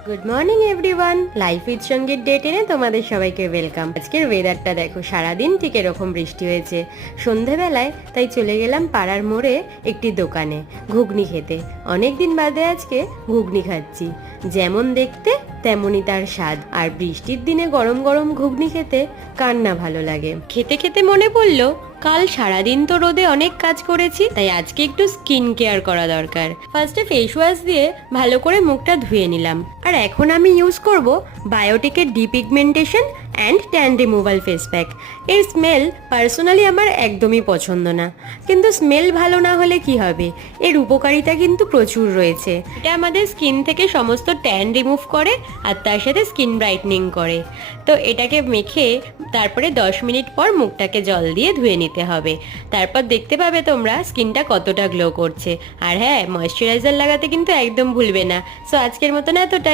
Good morning everyone, life with সঙ্গীত day টেনে তোমাদের সবাইকে ওয়েলকাম। আজকের ওয়েদারটা দেখো, সারাদিন ঠিক এরকম বৃষ্টি হয়েছে। সন্ধেবেলায় তাই চলে গেলাম পাড়ার মোড়ে একটি দোকানে ঘুগনি খেতে। অনেক দিন বাদে আজকে ঘুগনি খাচ্ছি। যেমন দেখতে তেমনই তার স্বাদ। আর বৃষ্টির দিনে গরম গরম ঘুগনি খেতে কার না ভালো লাগে। খেতে খেতে মনে পড়লো, কাল সারাদিন তো রোদে অনেক কাজ করেছি, তাই আজকে একটু স্কিন কেয়ার করা দরকার। ফার্স্টে ফেস ওয়াশ দিয়ে ভালো করে মুখটা ধুয়ে নিলাম। আর এখন আমি ইউজ করব বায়োটিকের depigmentation and tan removal face pack. এর স্মেল পার্সোনালি আমার একদমই পছন্দ না, কিন্তু স্মেল ভালো না হলে কি হবে, এর উপকারিতা কিন্তু প্রচুর রয়েছে। এটা আমাদের স্কিন থেকে সমস্ত ট্যান রিমুভ করে আর তার সাথে স্কিন ব্রাইটনিং করে। তো এটাকে মেখে তারপরে 10 মিনিট পর মুখটাকে জল দিয়ে ধুয়ে নিতে হবে। তারপর দেখতে পাবে তোমরা স্কিনটা কতটা গ্লো করছে। আর হ্যাঁ, ময়েশ্চারাইজার লাগাতে কিন্তু একদম ভুলবে না। সো আজকের মতন এতটা।